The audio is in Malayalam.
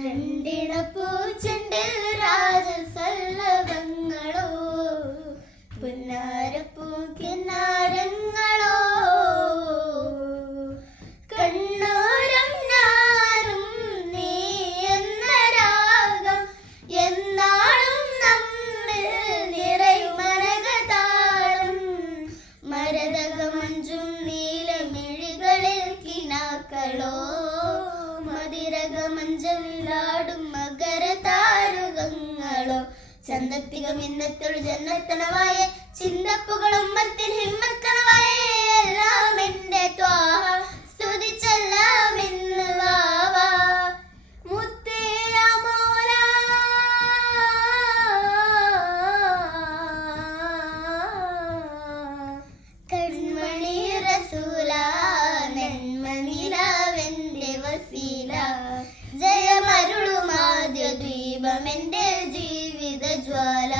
രണ്ടിടപ്പൂച്ചെണ്ട് രാജസല്ലവങ്ങളോ പുന്നാരപ്പൂക്കിന്നാരങ്ങളോ കണ്ണൂരം ഞാനും നീ എന്ന രാഗം എന്നാളും നമ്മിൽ നിറയുമരകതാളം മരതകമഞ്ചും നീലമിഴികളിൽ കിനാക്കളോ മതിരകമഞ്ചമിലാടും മകരതാരുകങ്ങളോ ചന്തത്തികം ഇന്നത്തൊരു ജന്നത്തണവായ ചിന്തപ്പുകളും മത്തിൻ ഹിമ്മത്തണവായ എല്ലാം എൻ്റെ ത്വാഹ സ്തുതിച്ചെല്ലാം ഇന്ന് വാവാ മുത്തേ അമോല കൺമണി റസൂല നന്മനിലാവെൻ്റെ വസീല ജയമരുളുമാദ്യ ദീപമെൻ്റെ ജീവിത ജ്വാല